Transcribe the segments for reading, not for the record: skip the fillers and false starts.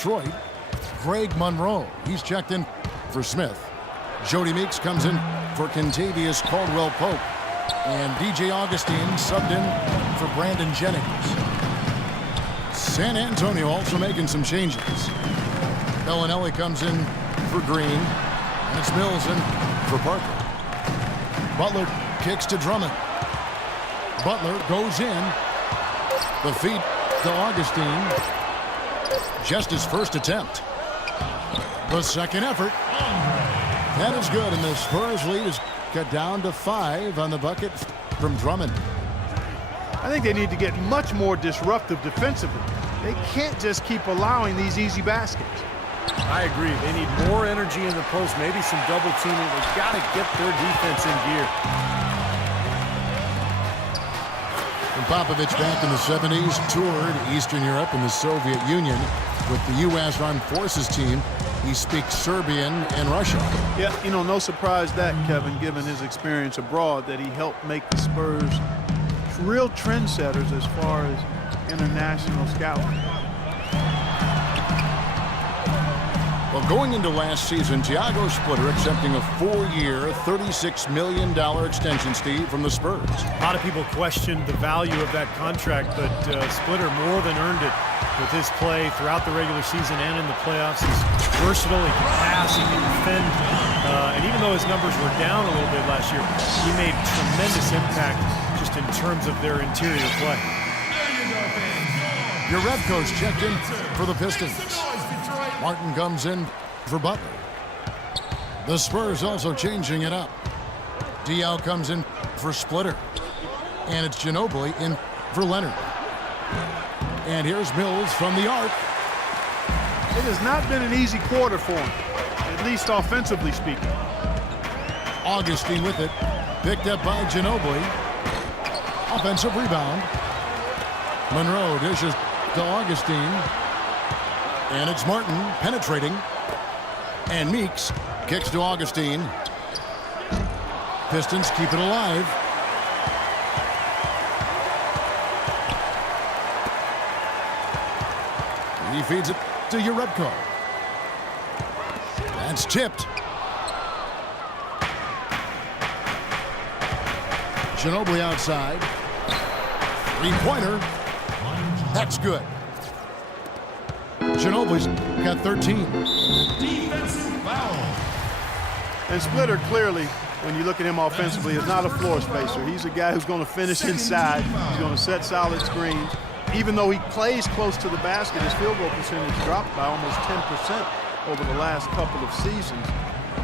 Detroit, Greg Monroe. He's checked in for Smith. Jody Meeks comes in for Kentavious Caldwell-Pope. And DJ Augustine subbed in for Brandon Jennings. San Antonio also making some changes. Bellinelli comes in for Green. And it's Mills in for Parker. Butler kicks to Drummond. Butler goes in. The feed to Augustine. Just his first attempt. The second effort. That is good, and the Spurs lead is cut down to 5 on the bucket from Drummond. I think they need to get much more disruptive defensively. They can't just keep allowing these easy baskets. I agree. They need more energy in the post, maybe some double teaming. They've got to get their defense in gear. And Popovich back in the 70s toured Eastern Europe and the Soviet Union with the U.S. Armed Forces team. He speaks Serbian and Russian. Yeah, you know, no surprise that, Kevin, given his experience abroad, that he helped make the Spurs real trendsetters as far as international scouting. Well, going into last season, Thiago Splitter accepting a 4-year, $36 million extension, Steve, from the Spurs. A lot of people questioned the value of that contract, but Splitter more than earned it with his play throughout the regular season and in the playoffs. He's versatile, he can pass, he can defend, and even though his numbers were down a little bit last year, he made tremendous impact just in terms of their interior play. Your Red coach checked in for the Pistons. Martin comes in for Butler. The Spurs also changing it up. Diaw comes in for Splitter. And it's Ginobili in for Leonard. And here's Mills from the arc. It has not been an easy quarter for him, at least offensively speaking. Augustine with it. Picked up by Ginobili. Offensive rebound. Monroe dishes to Augustine. And it's Martin penetrating. And Meeks kicks to Augustine. Pistons keep it alive. He feeds it to Urebko. That's tipped. Ginobili outside. Three-pointer. That's good. Ginobili's got 13. Defensive foul. And Splitter, clearly, when you look at him offensively, is not a floor spacer. He's a guy who's going to finish inside. He's going to set solid screens. Even though he plays close to the basket, his field goal percentage dropped by almost 10% over the last couple of seasons.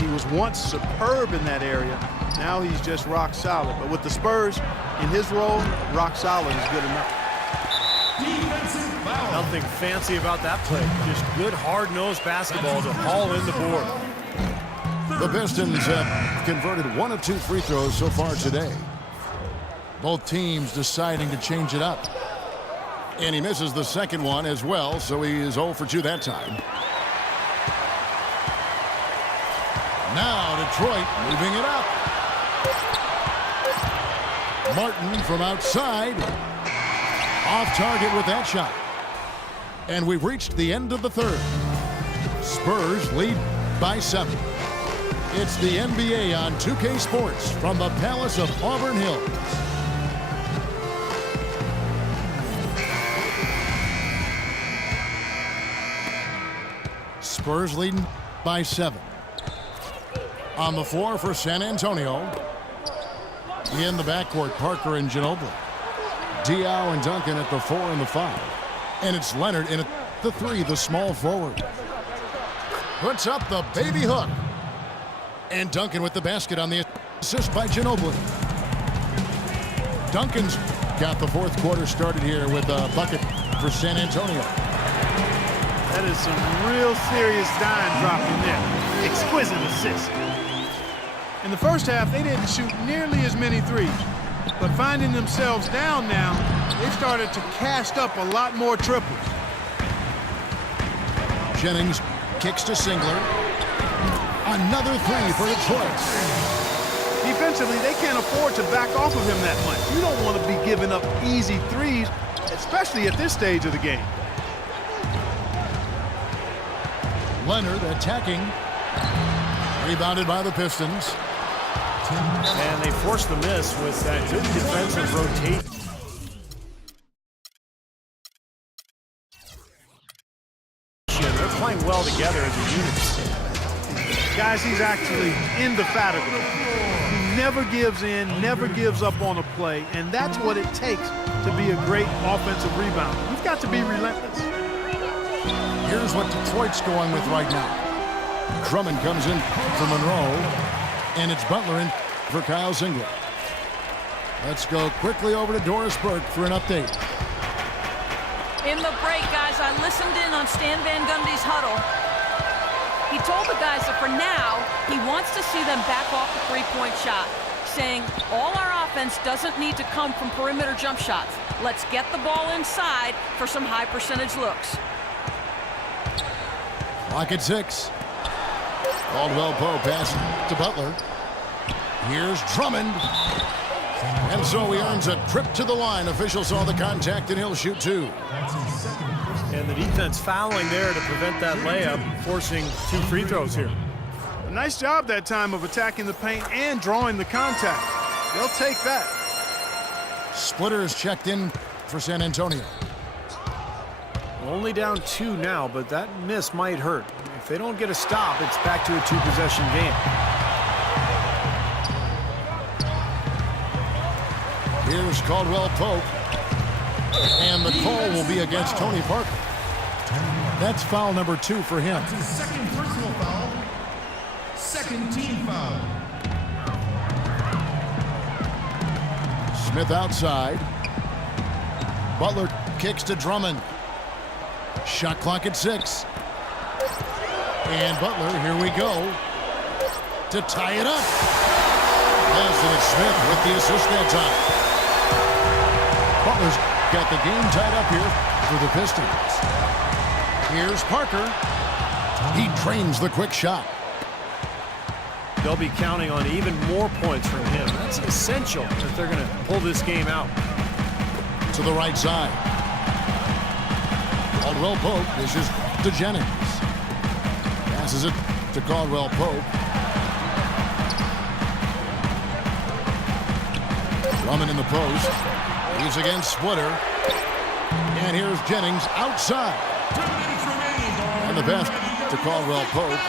He was once superb in that area. Now he's just rock solid. But with the Spurs, in his role, rock solid is good enough. Defensive foul. Nothing fancy about that play. Just good, hard-nosed basketball to haul in the board. The Pistons have converted 1 of 2 free throws so far today. Both teams deciding to change it up. And he misses the second one as well, so he is 0 for 2 that time. Now Detroit moving it up. Martin from outside. Off target with that shot. And we've reached the end of the third. Spurs lead by 7. It's the NBA on 2K Sports from the Palace of Auburn Hills. Spurs leading by 7. On the floor for San Antonio. In the backcourt, Parker and Ginobili. Diaw and Duncan at the 4 and the 5. And it's Leonard in at the 3, the small forward. Puts up the baby hook. And Duncan with the basket on the assist by Ginobili. Duncan's got the fourth quarter started here with a bucket for San Antonio. That is some real serious dime dropping there. Exquisite assist. In the first half, they didn't shoot nearly as many threes. But finding themselves down now, they've started to cast up a lot more triples. Jennings kicks to Singler. Another 3 for Detroit. Defensively, they can't afford to back off of him that much. You don't want to be giving up easy threes, especially at this stage of the game. Leonard attacking. Rebounded by the Pistons. And they forced the miss with that good defensive rotation. They're playing well together as a unit. Guys, he's actually indefatigable. He never gives in, never gives up on a play, and that's what it takes to be a great offensive rebounder. You've got to be relentless. Here's what Detroit's going with right now. Drummond comes in for Monroe, and it's Butler in for Kyle Zingler. Let's go quickly over to Doris Burke for an update. In the break, guys, I listened in on Stan Van Gundy's huddle. He told the guys that for now, he wants to see them back off the three-point shot, saying all our offense doesn't need to come from perimeter jump shots. Let's get the ball inside for some high-percentage looks. Clock at 6. Caldwell Pope pass to Butler. Here's Drummond. And so he earns a trip to the line. Official saw the contact, and he'll shoot 2. And the defense fouling there to prevent that layup, forcing 2 free throws here. A nice job that time of attacking the paint and drawing the contact. They'll take that. Splitters checked in for San Antonio. Only down 2 now, but that miss might hurt. If they don't get a stop, it's back to a 2-possession game. Here's Caldwell Pope. And the call will be against Tony Parker. That's foul number 2 for him. That's his second personal foul. Second team foul. Smith outside. Butler kicks to Drummond. Shot clock at 6. And Butler, here we go, to tie it up. Anthony Smith with the assist that time. Butler's got the game tied up here for the Pistons. Here's Parker. He drains the quick shot. They'll be counting on even more points from him. That's essential if they're going to pull this game out. To the right side. Caldwell Pope dishes to Jennings. Passes it to Caldwell Pope. Drummond in the post. He's against Splitter. And here's Jennings outside. 2 minutes remaining. And the pass to Caldwell Pope.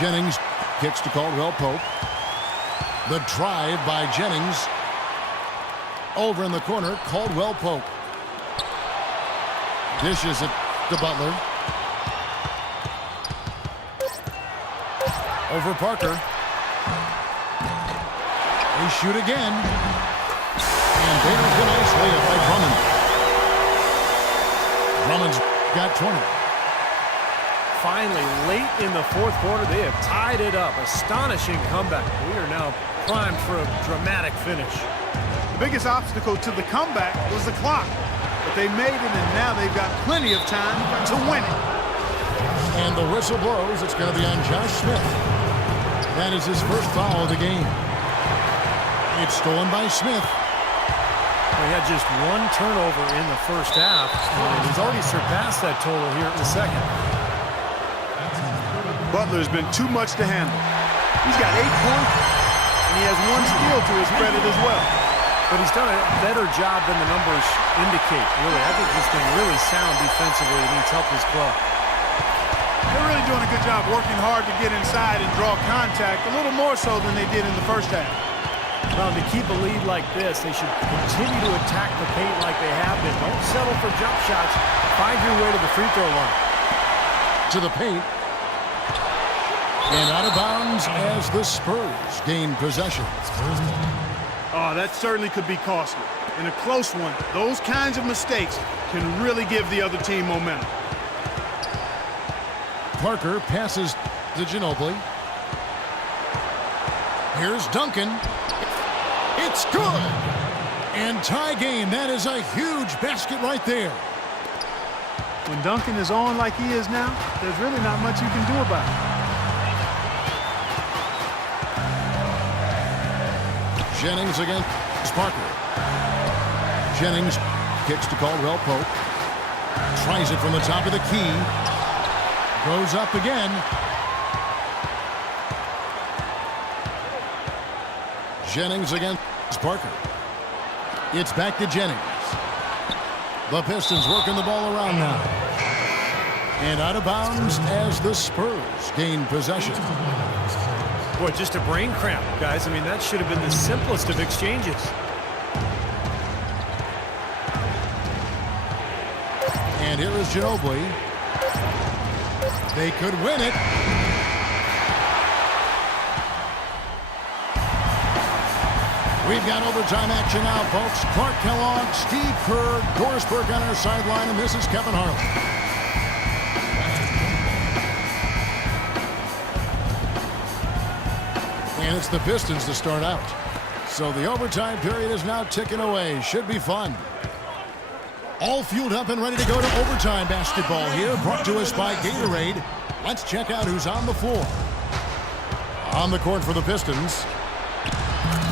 Jennings kicks to Caldwell Pope. The drive by Jennings. Over in the corner, Caldwell Pope. Dishes it to Butler. Over Parker. They shoot again. And there's the nice layup by Drummond. Drummond's got 20. Finally, late in the 4th quarter, they have tied it up. Astonishing comeback. We are now primed for a dramatic finish. The biggest obstacle to the comeback was the clock. But they made it, and now they've got plenty of time to win it. And the whistle blows. It's going to be on Josh Smith. That is his first foul of the game. It's stolen by Smith. He had just 1 turnover in the first half, and he's already surpassed that total here in the second. Butler's been too much to handle. He's got 8 points, and he has 1 steal to his credit as well. But he's done a better job than the numbers indicate, really. I think he's been really sound defensively, and he's helped his club. They're really doing a good job working hard to get inside and draw contact, a little more so than they did in the first half. Well, to keep a lead like this, they should continue to attack the paint like they have been. Don't settle for jump shots. Find your way to the free throw line. To the paint. And out of bounds as the Spurs gain possession. Oh, that certainly could be costly. In a close one, those kinds of mistakes can really give the other team momentum. Parker passes to Ginobili. Here's Duncan. It's good. And tie game. That is a huge basket right there. When Duncan is on like he is now, there's really not much you can do about it. Jennings against Parker. Jennings kicks to Caldwell Pope. Tries it from the top of the key. Goes up again. Jennings against Parker. It's back to Jennings. The Pistons working the ball around now. And out of bounds as the Spurs gain possession. Boy, just a brain cramp, guys. I mean, that should have been the simplest of exchanges. And here is Ginobili. They could win it. We've got overtime action now, folks. Clark Kellogg, Steve Kerr, Doris Burke on our sideline, and this is Kevin Harlan. And it's the Pistons to start out. So the overtime period is now ticking away. Should be fun. All fueled up and ready to go to overtime basketball here, brought to us by Gatorade. Let's check out who's on the floor. On the court for the Pistons,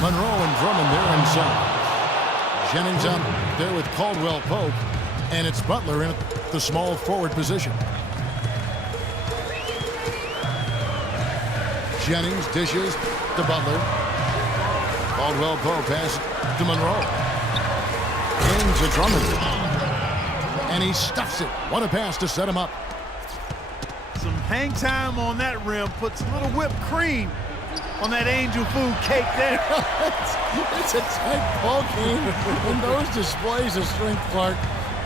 Monroe and Drummond there inside. Jennings out there with Caldwell Pope, and it's Butler in the small forward position. Jennings dishes to Butler. Caldwell Pope pass to Monroe. Into Drummond. And he stuffs it. What a pass to set him up. Some hang time on that rim puts a little whipped cream on that angel food cake there. It's a tight ball game, and those displays of strength, Clark,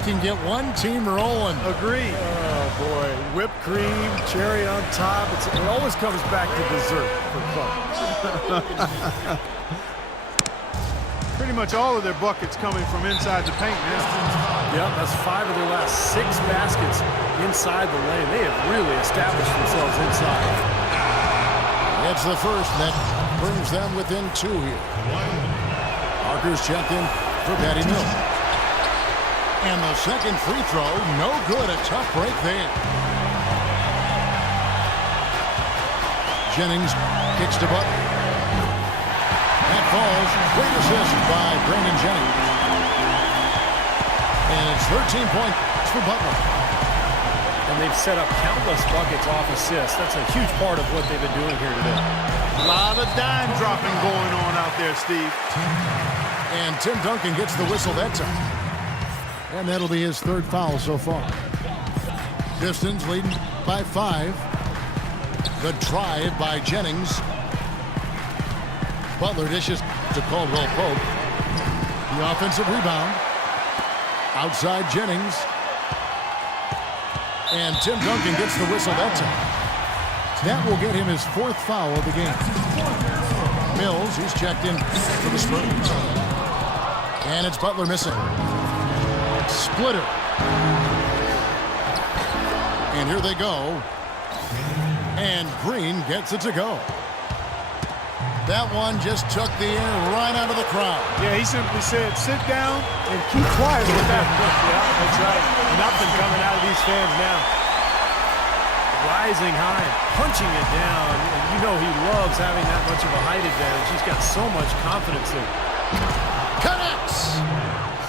can get one team rolling. Agreed. Oh, boy. Whipped cream, cherry on top. It always comes back to dessert for Clark. Pretty much all of their buckets coming from inside the paint now. Yeah, that's 5 of their last 6 baskets inside the lane. They have really established themselves inside. It's the first that brings them within 2 here. Parker's checked in for Patty Mills. And the second free throw, no good. A tough break there. Jennings kicks to Butler. That falls. Great assist by Brandon Jennings. And it's 13 points for Butler. And they've set up countless buckets off assists. That's a huge part of what they've been doing here today. A lot of dime dropping going on out there, Steve. And Tim Duncan gets the whistle that time. And that'll be his 3rd foul so far. Pistons leading by 5. The drive by Jennings. Butler dishes to Caldwell Pope. The offensive rebound. Outside Jennings. And Tim Duncan gets the whistle that time. That will get him his 4th foul of the game. Mills, he's checked in for the Spurs. And it's Butler missing. Splitter. And here they go. And Green gets it to go. That one just took the air right out of the crowd. Yeah, he simply said, sit down and keep quiet with that. Yeah, that's right. Nothing coming out of these fans now. Rising high, punching it down. And you know he loves having that much of a height advantage. He's got so much confidence there. Connects!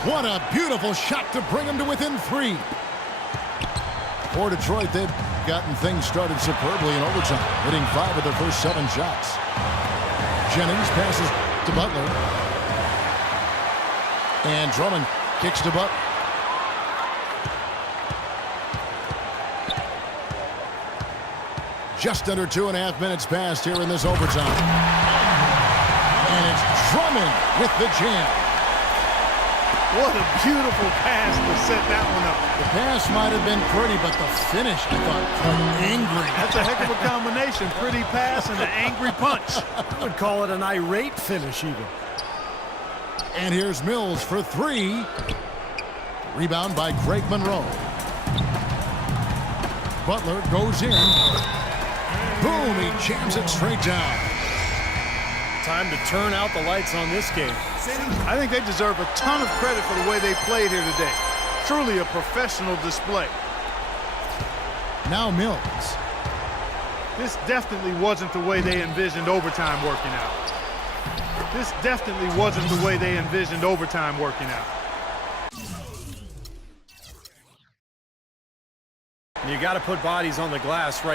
What a beautiful shot to bring him to within 3. For Detroit, they've gotten things started superbly in overtime, hitting 5 of their first 7 shots. Jennings passes to Butler. And Drummond kicks to Butler. Just under 2.5 minutes passed here in this overtime. And it's Drummond with the jam. What a beautiful pass to set that one up. The pass might have been pretty, but the finish, I thought, angry. That's a heck of a combination. Pretty pass and an angry punch. I would call it an irate finish even. And here's Mills for 3. Rebound by Greg Monroe. Butler goes in. Boom, he jams it straight down. Time to turn out the lights on this game. I think they deserve a ton of credit for the way they played here today. Truly a professional display. Now Mills. This definitely wasn't the way they envisioned overtime working out. This definitely wasn't the way they envisioned overtime working out. You got to put bodies on the glass right